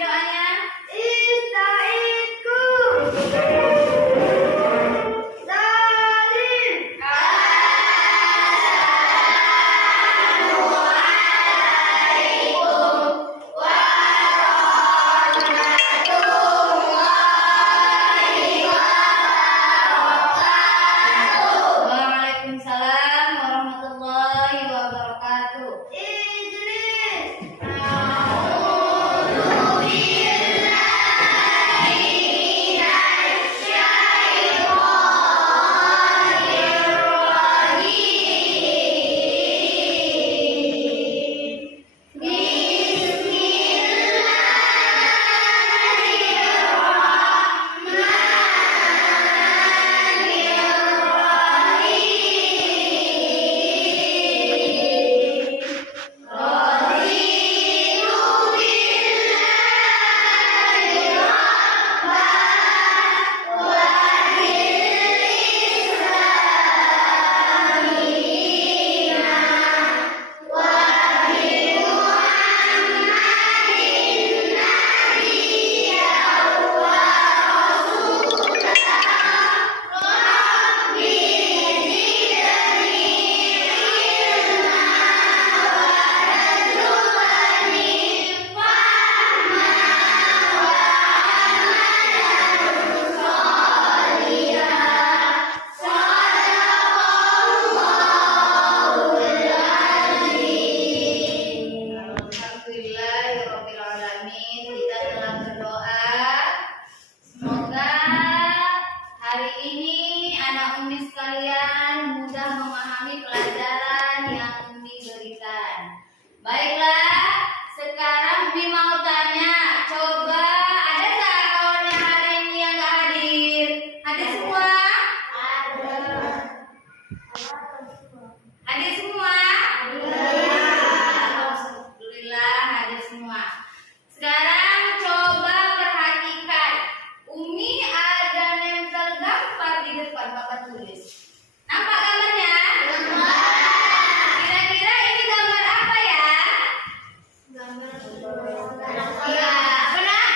doanya? Istaidku Salim. Waalaikumsalam warahmatullahi wabarakatuh. Idris. Alhamdulillahirobbilalamin. Kita telah berdoa. Semoga hari ini anak Umi sekalian mudah memahami pelajaran yang Umi berikan. Baiklah, sekarang Umi mau tanya. Coba ada nggak kawan yang hari ini yang nggak hadir? Hadir semua? Hadir semua? Alhamdulillah hadir semua. Sekarang coba perhatikan. Umi ada nempel gambar di depan Bapak tulis. Nampak gambarnya? Kira-kira ini gambar apa ya? Iya, benar?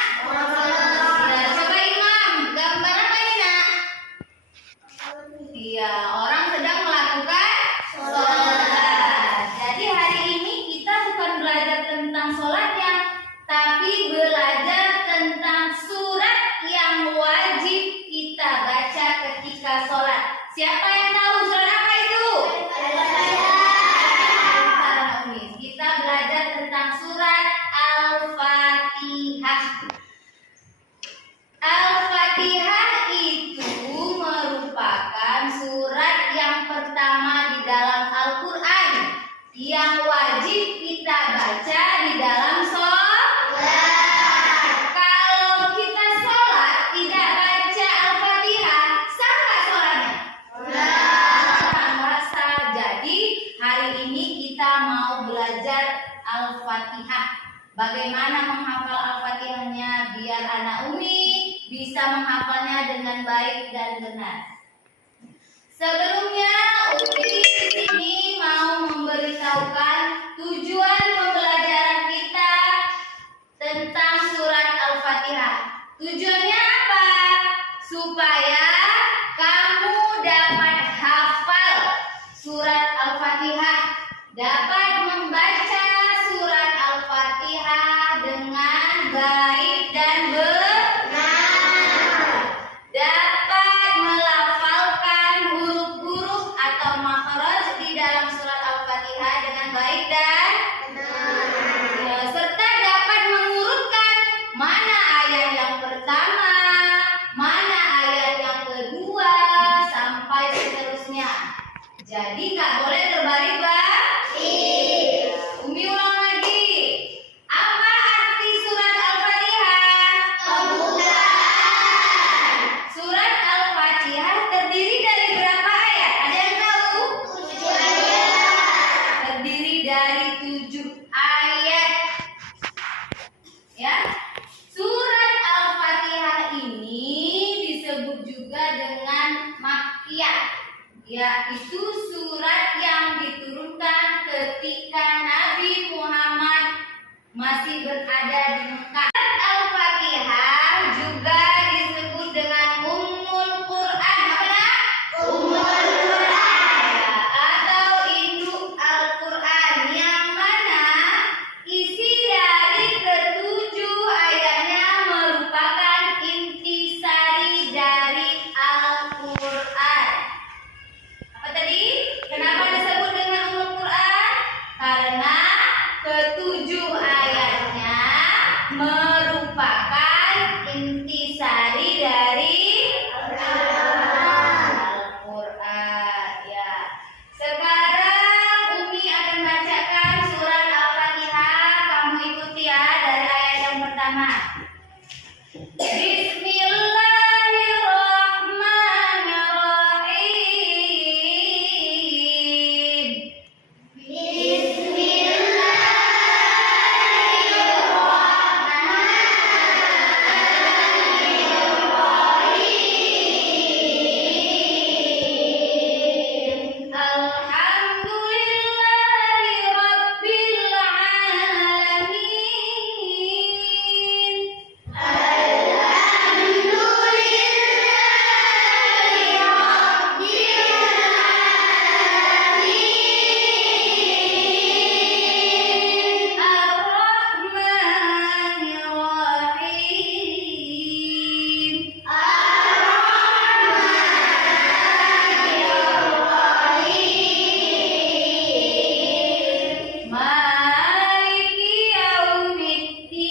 Ya, coba Imam, gambar apa ini nak? Iya, orang sedang melakukan sholat. Jadi hari ini kita bukan belajar tentang sholatnya, tapi belajar tentang surat yang wajib kita baca ketika sholat. Siapa yang tahu surat apa itu? Kita belajar tentang surat Al-Fatihah. Al-Fatihah itu merupakan surat yang pertama di dalam Al-Quran yang wajib kita baca di dalam sholat. Kalau kita sholat tidak baca Al-Fatihah, sah nggak sholatnya? Nggak sah. Jadi hari ini kita mau belajar Al-Fatihah. Bagaimana menghafal Al-Fatihahnya biar anak Umi bisa menghafalnya dengan baik dan benar. Sebelumnya Umi di sini mau memberitahukan tujuan pembelajaran kita tentang surat Al-Fatihah. Tujuannya apa? Supaya kamu dapat hafal surat Al-Fatihah, dapat membaca surat Al-Fatihah dengan baik dan benar, dapat melafalkan huruf-huruf atau makhraj di dalam surat Al-Fatihah dengan baik dan benar, serta dapat mengurutkan mana ayat yang pertama, mana ayat yang kedua, sampai seterusnya. Jadi nggak boleh terbalik-balik. Umi ulang lagi. Apa arti surat Al-Fatihah? Pembukaan. Surat Al-Fatihah terdiri dari berapa ayat? Ada yang tahu? 7 ayat. Terdiri dari 7 ayat. Ya. Surat Al-Fatihah ini disebut juga dengan Makkiyah, yaitu surat yang diturunkan ketika Nabi Muhammad masih berada di Mekah. Surat merupakan intisari dari Al-Quran. Ya. Sekarang Umi akan bacakan surat Al-Fatihah. Kamu ikuti ya dari ayat yang pertama. Bismillahirrahmanirrahim. Alhamdulillahi Rabbil Alamin. Ar-Rahmanir-Rahim. Maliki Yaumiddin.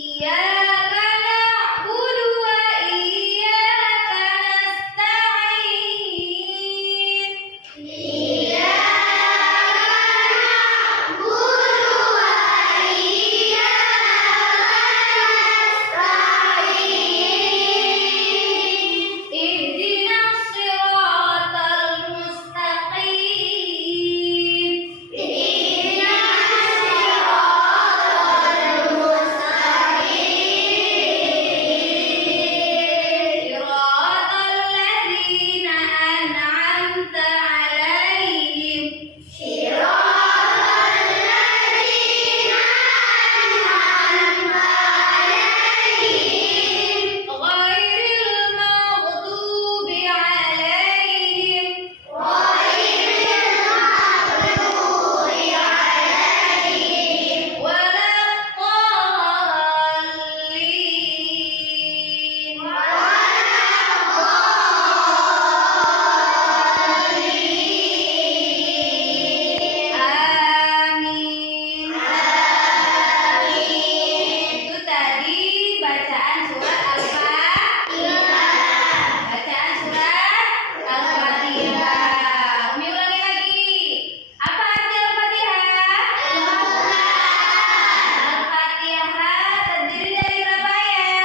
Iyyaka na'budu wa iyyaka nasta'in. Ihdinas siratal mustaqim. Siratal ladzina an'amta 'alaihim. Ghairil maghdubi 'alaihim waladdallin. Amin. Itu tadi bacaan surat Al-Fatihah. Bacaan surat Al-Fatihah. Umi ulangi lagi. Apa arti Al-Fatihah? Al-Fatihah terdiri dari berapa ayat?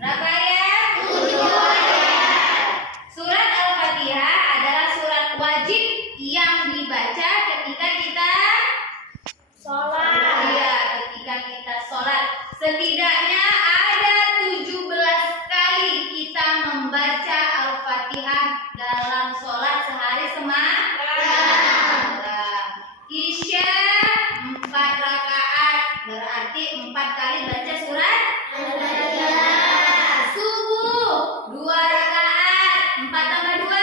Berapa ayat? Surat Al-Fatihah adalah surat wajib yang dibaca ketika kita sholat. Iya, ketika kita sholat. Setidaknya ada 17 kali kita membaca Al-Fatihah dalam sholat sehari semalam. Isya 4 rakaat, berarti 4 kali baca surat Al-Fatihah. Subuh 2 rakaat, 4 tambah 2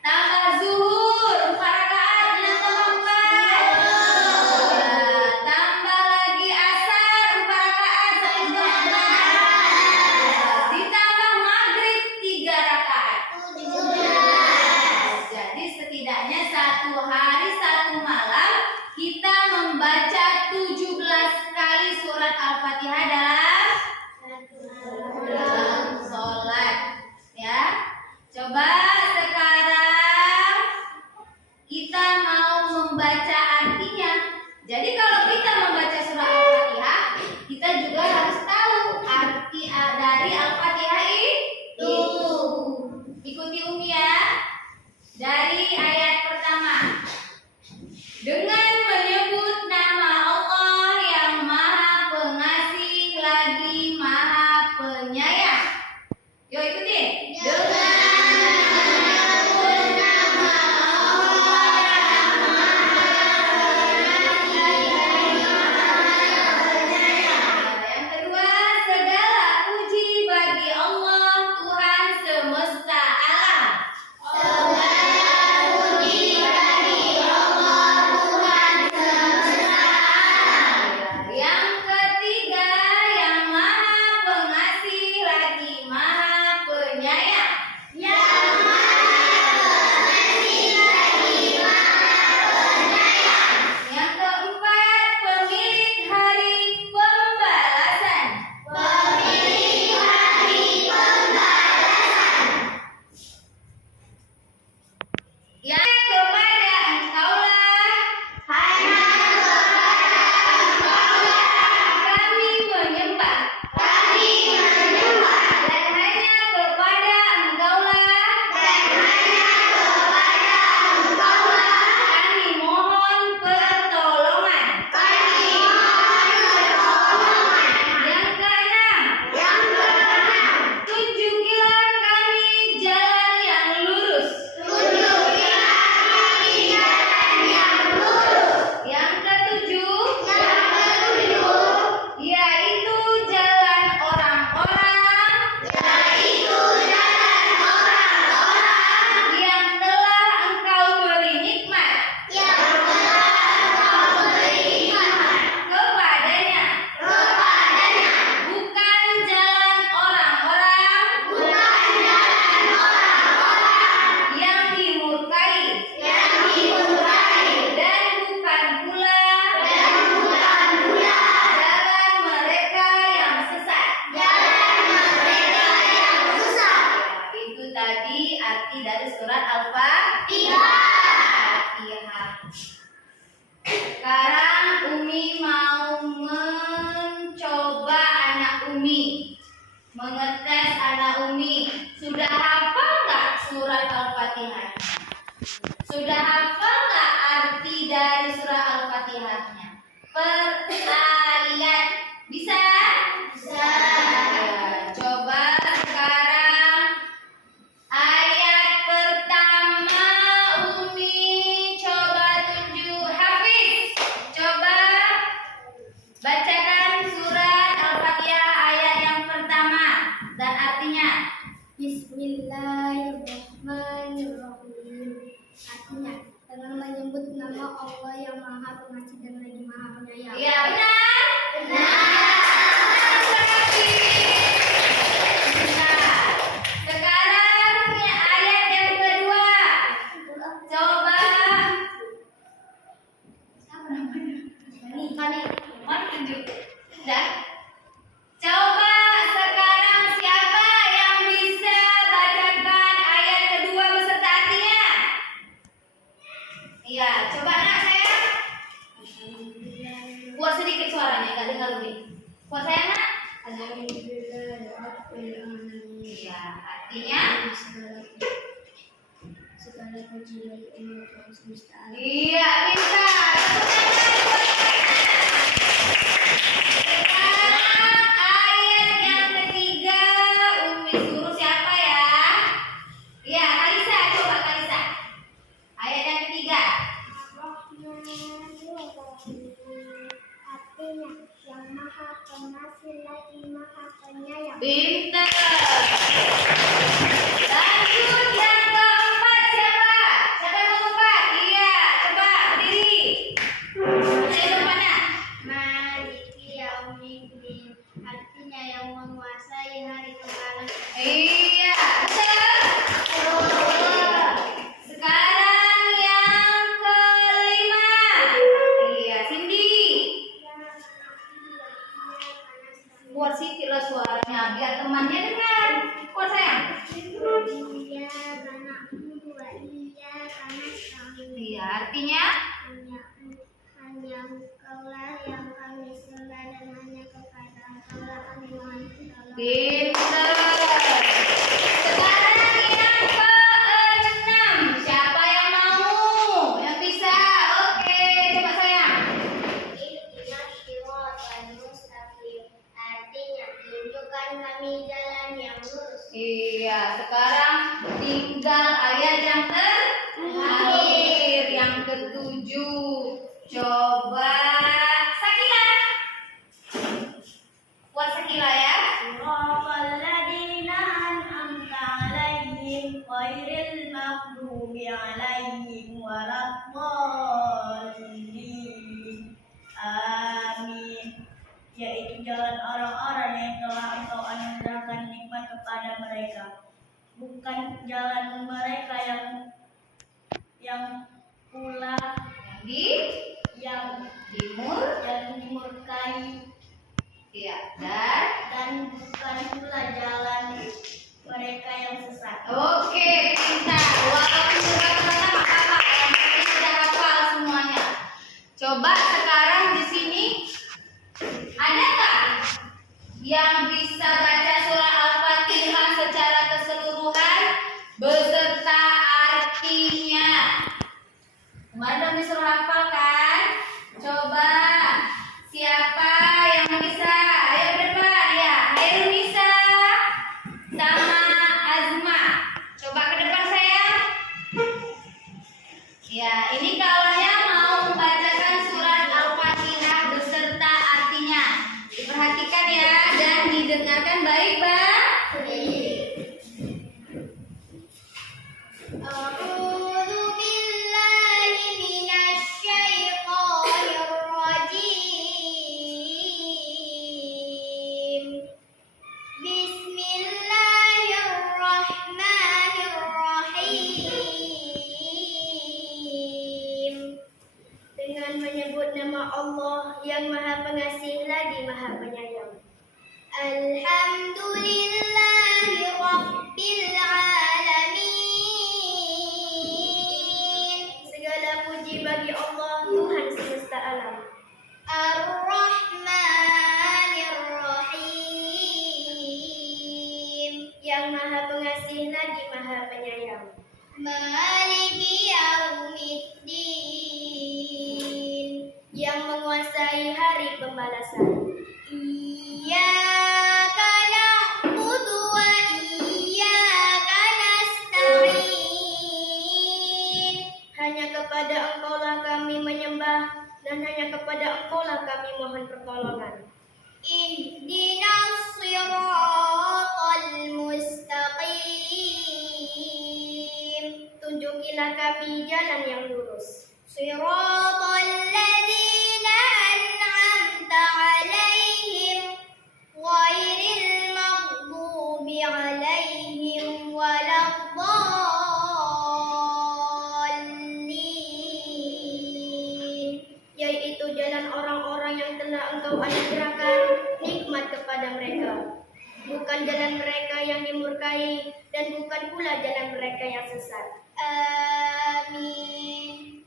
tambah zuhur 4 rakaat, 6 tambah 4 tambah lagi asar 4 rakaat, 1 tambah 4 ditambah arti dari surat Al-Fatihah. Sekarang Umi mau mencoba anak Umi, mengetes anak Umi. Sudah hafal nggak surat Al-Fatihah? Sudah hafal nggak arti dari surat Al-Fatihahnya? Per ayat bisa? Bisa. Coba sekarang ayat pertama Umi coba tunjuk Hafiz. Coba bacakan surat Al-Fatihah ayat yang pertama dan artinya. Bismillahirrahmanirrahim. Artinya dengan menyebut nama Allah yang Maha Pengasih dan lagi Maha Penyayang. Iya, benar? Sekarang ayat yang kedua. Coba. Siapa namanya? Fani. Mana tunjuk? Dah. Coba sekarang siapa yang bisa bacakan ayat kedua beserta artinya? Iya, coba nak saya. Kuat sedikit suaranya, enggak dengar Umi. Kuat saya nak? Iya, artinya segala puji bagi Allah Tuhan semesta alam. iya, bisa. Sekarang ayat yang ketiga, Umi suruh siapa ya? Iya, Kalisa, coba Kalisa. Ayat yang ketiga. Artinya yang Maha Pengasih lagi Maha Penyayang. Pinter. Lanjut yang keempat siapa? Siapa yang mau keempat? Iya, coba berdiri. Saya mana? Maliki Yaumiddin. Artinya yang menguasai hari kebalas. Iya, betul. Sekarang yang kelima. Iya, Cindy. Kuat sih lah suaranya biar temannya dengar. Kuat sayang. Iya, karena iya, karena Iya, artinya hanya Engkaulah yang kami sembah dan hanya kepada Engkaulah kami mohon pertolongan. pinter. Sekarang yang keenam. Siapa yang mau? Yang bisa? Oke, coba sayang. Ihdinas shiratal mustaqim. Artinya tunjukkan kami jalan yang lurus. Iya, sekarang tinggal ayat yang terakhir, yang ketujuh. Coba Sakila. Buat Sakila ya. Siratal ladzina an'amta 'alaihim ghairil maghdubi 'alaihim waladdallin. Amin. Yaitu jalan orang-orang yang telah Engkau anugerahkan nikmat kepada mereka, bukan jalan mereka yang pula Yang di yang timur. dimurkai, Iya, dan bukan pula jalan mereka yang sesat. oke, pintar. Walaupun sudah pertama apa yang penting sudah hafal semuanya. Coba sekarang di sini ada nggak yang bisa baca surah Al-Fatihah secara keseluruhan beserta artinya? Kemarin udah disuruh hafal kan? Coba siapa yang bisa? Ayo ke depan ya. Hairul bisa sama Azma. Coba ke depan sayang. Ya, ini kawannya mau membacakan surat Al-Fatihah beserta artinya. Diperhatikan ya dan didengarkan baik-baik. A'udzu billahi minasy yang Maha Pengasih lagi Maha Penyayang. Maliki yaumiddin, yang menguasai hari pembalasan. Iyyaka na'budu wa iyyaka nasta'in. Hanya kepada Engkaulah kami menyembah dan hanya kepada Engkaulah kami mohon pertolongan. Ihdinas siratal mustaqim. Tunjukilah kami jalan yang lurus. Siratal ladzina an'amta 'alaihim ghairil maghdubi 'alaihim waladdallin. Yaitu jalan orang-orang yang telah Engkau anugerahkan nikmat kepada mereka. Bukan jalan mereka yang dimurkai dan bukan pula jalan mereka yang sesat. Amin.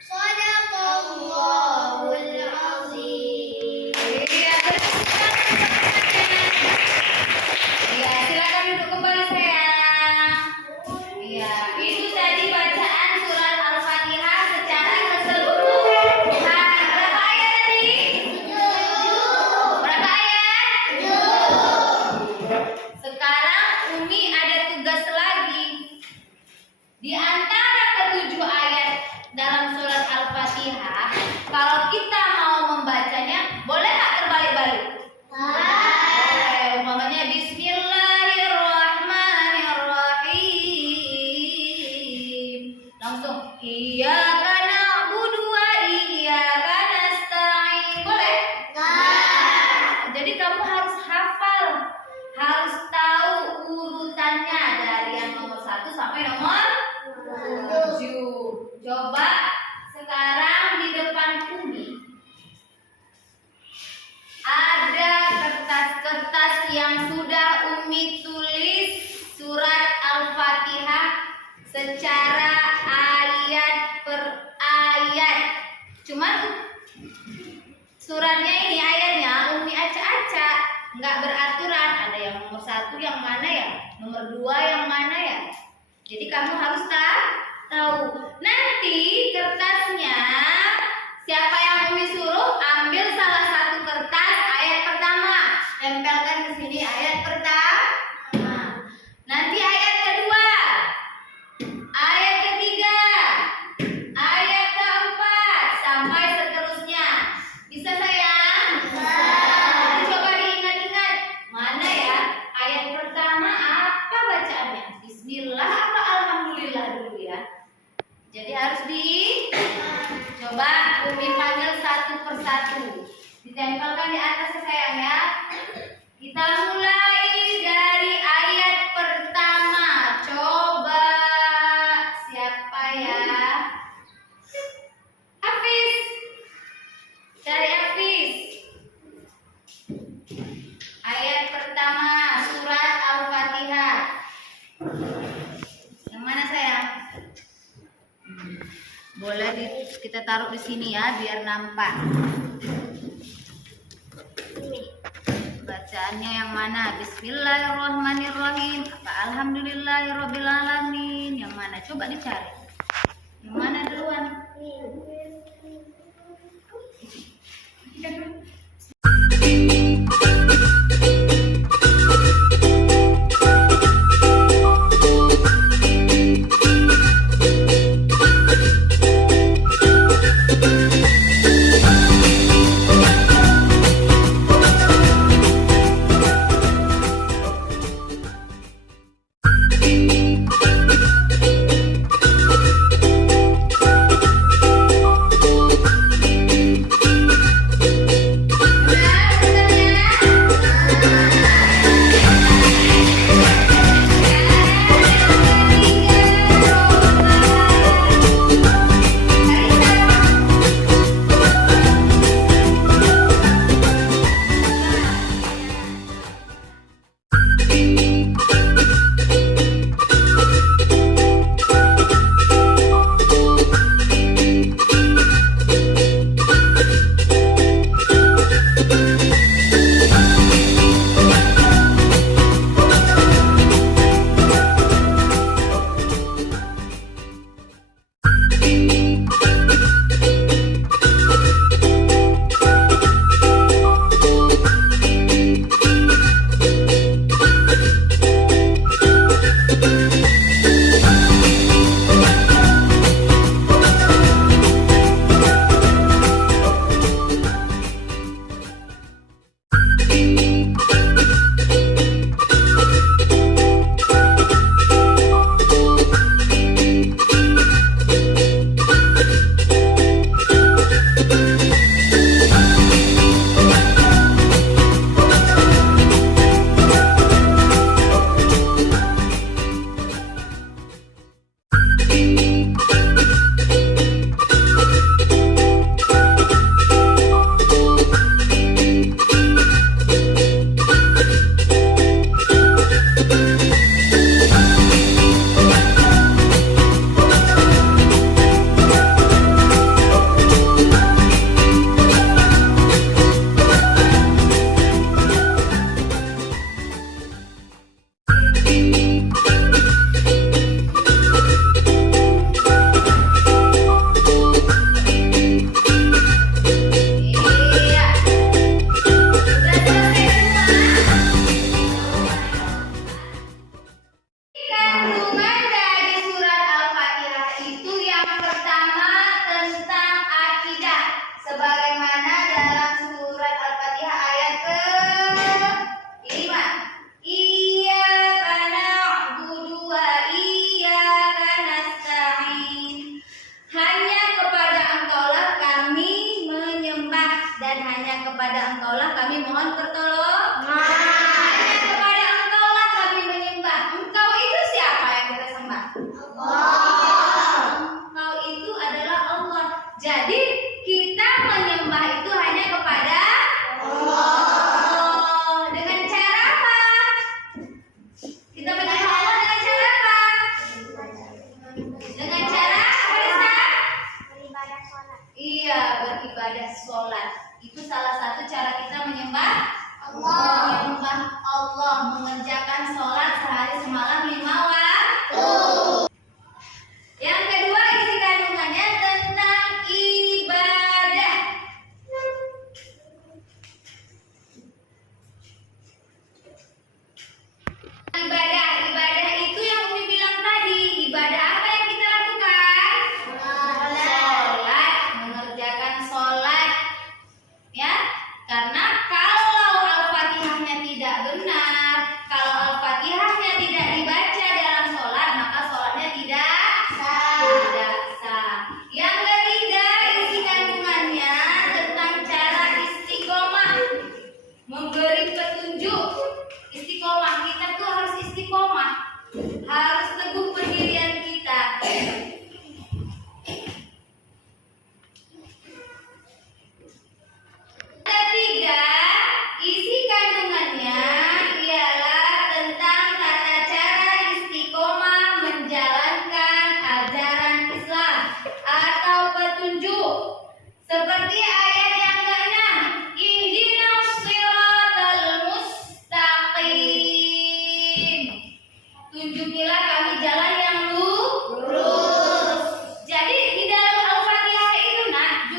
Shadaqallahul azim. Iya, silakan duduk kembali sayang. Iya, itu tadi bacaan surat Al-Fatihah secara keseluruhan. Berapa ayat tadi? 7. Berapa ayat? 7. Sekarang Umi ada tugas lagi. Di antara ketujuh ayat dalam surat Al-Fatihah, kalau kita mau membacanya, boleh nggak terbalik-balik? Boleh. Umpamanya Bismillahirrahmanirrahim. Langsung Iyyaka na'budu wa iyyaka nasta'in. Boleh? Jadi kamu harus hafal, harus tahu urutannya dari yang nomor 1 sampai nomor 7. Coba sekarang di depan Umi ada kertas-kertas yang sudah Umi tulis surat Al-Fatihah secara ayat per ayat. Cuman suratnya ini ayatnya Umi acak-acak, nggak beraturan. Ada yang nomor 1 yang mana ya, nomor 2 yang mana ya. Jadi kamu harus tahu. Nanti kertasnya siapa yang Umi suruh ambil salah satu kertas ayat pertama, tempelkan ke sini ayat pertama. Nanti ayat kedua, ayat ketiga, ayat keempat sampai seterusnya. Bisa sayang? Nanti coba diingat-ingat mana ya ayat pertama apa bacaannya? Bismillah apa alhamdulillah dulu ya. Jadi harus coba Umi panggil satu persatu, ditempelkan di atas sayang ya. Kita mulai dari ayat pertama. Coba siapa ya? Hafiz, cari Hafiz. Ayat pertama surat Al-Fatihah. Yang mana sayang? Boleh kita taruh di sini ya biar nampak. Bacaannya yang mana? Bismillahirrahmanirrahim. Apa alhamdulillahirobbilalamin? Yang mana? Coba dicari. Yang mana duluan? Allah, mengerjakan sholat sehari semalam 5 waktu. Yang kedua, isi kandungannya tentang ibadah. Ibadah itu yang Umi bilang tadi. Ibadah apa yang kita lakukan? Sholat, mengerjakan sholat. Ya, karena kalau Al-Fatihahnya tidak benar, kalau Al-Fatihahnya tidak dibaca dalam sholat, maka sholatnya tidak sah. Yang ketiga, isi kandungannya tentang cara istiqomah, memberi petunjuk. Istiqomah, kita tuh harus istiqomah, harus teguh pendirian kita. Ketiga, isi kandungannya ialah tentang tata cara istiqomah menjalankan ajaran Islam atau petunjuk. Seperti ayat yang ke-6, ihdinas siratal mustaqim. Tunjukilah kami jalan yang lurus. Jadi di dalam Al-Fatihah itu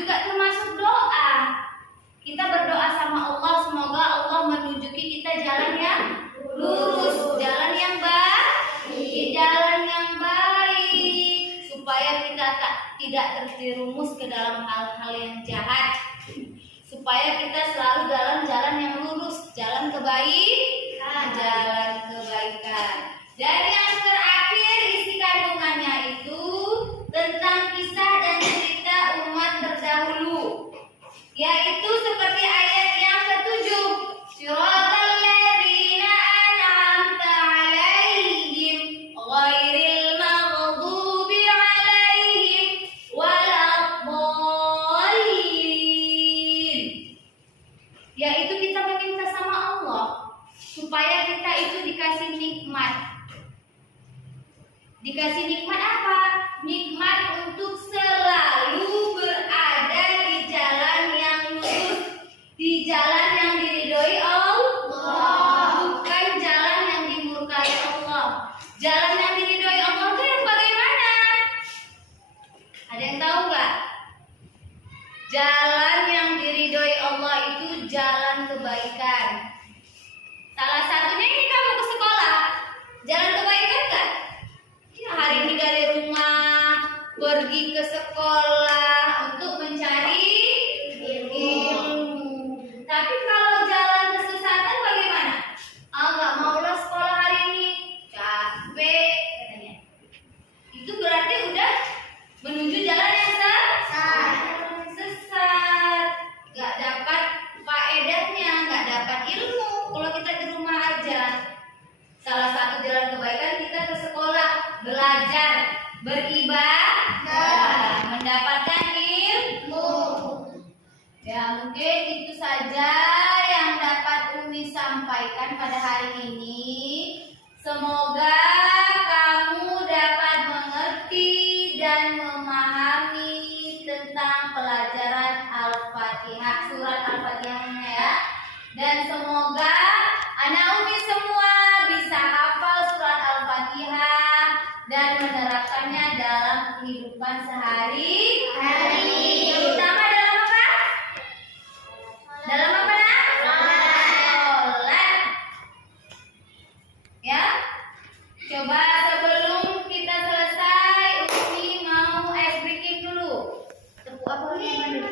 juga termasuk doa. Kita berdoa sama Allah, semoga Allah menunjuki kita jalan yang lurus, jalan yang baik, supaya kita tidak terjerumus ke dalam hal-hal yang jahat, supaya kita selalu dalam jalan yang lurus, jalan kebaikan. Dan yang terakhir, isi kandungannya itu tentang kisah dan cerita umat terdahulu, yaitu seperti ayat yang ke-7, Siratal ladzina an'amta 'alaihim ghairil maghdubi 'alaihim waladdallin. Yaitu kita meminta sama Allah supaya kita itu dikasih nikmat. Dikasih nikmat apa? Nikmat untuk selalu berada di jalan yang lurus, di jalan yang diridhoi Allah, bukan jalan yang dimurkai Allah. Jalan yang diridhoi Allah itu yang bagaimana? Ada yang tahu nggak? Jalan yang diridhoi Allah itu jalan kebaikan. Salah satunya ini kamu ke sekolah, jalan kebaikan nggak? Hari ini dari rumah pergi ke sekolah untuk mencari ilmu. Tapi kalau jalan kesesatan bagaimana? Nggak maulah sekolah hari ini, capek katanya. Itu berarti udah menuju jalan yang sesat. Nggak dapat faedahnya, nggak dapat ilmu kalau kita di rumah aja. Salah satu jalan kebaikan kita ke sekolah, belajar, beribadah, mendapatkan ilmu. Ya, mungkin itu saja yang dapat Umi sampaikan pada hari ini. Semoga kamu dapat mengerti dan memahami tentang pelajaran Al-Fatihah, surat Al-Fatihahnya ya. Dan semoga anak Umi semua bisa hafal surat Al-Fatihah dan menerapkannya dalam kehidupan sehari-hari. Terutama dalam apa? Dalam apa nak? Sholat. Ya. Coba sebelum kita selesai, Umi mau ice breaking dulu. Tepuk apa lagi yang ada?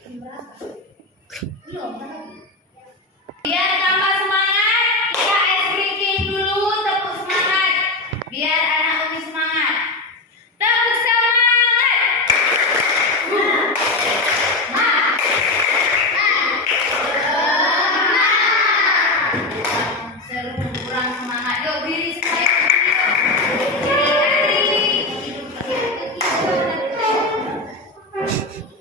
Jam berapa? Belum kan? Biar tambah semangat, kita ice breaking dulu, tepuk semangat. Biar anak Umi semangat. Tepuk semangat. Seru, kurang semangat. Yuk, diri saya.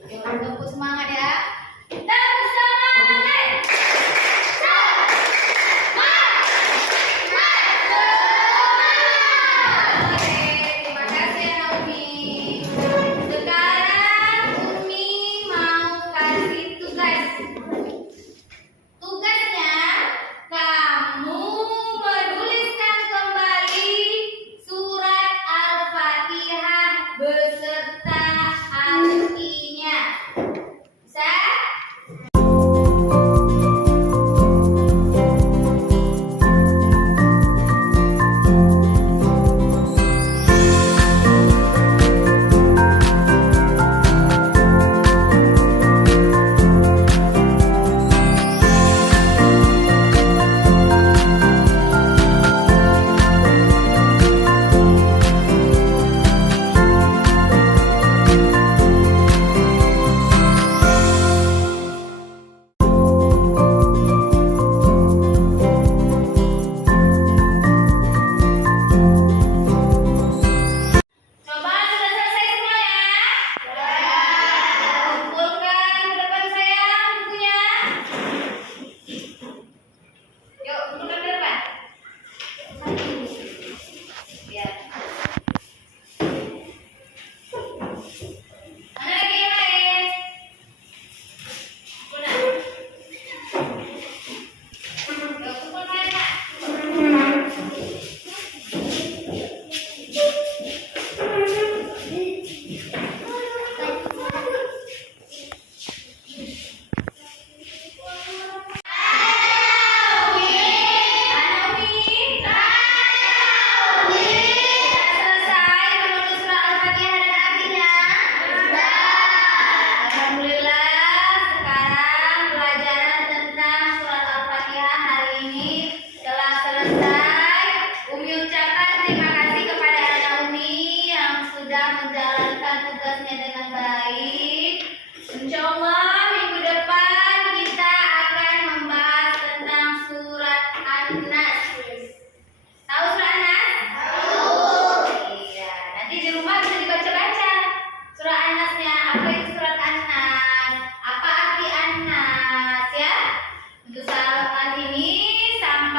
Yuk, tepuk semangat ya. Tepuk semangat. Terima kasih ya Umi. Sekarang Umi mau kasih tugas. Tugasnya kamu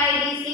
sampai di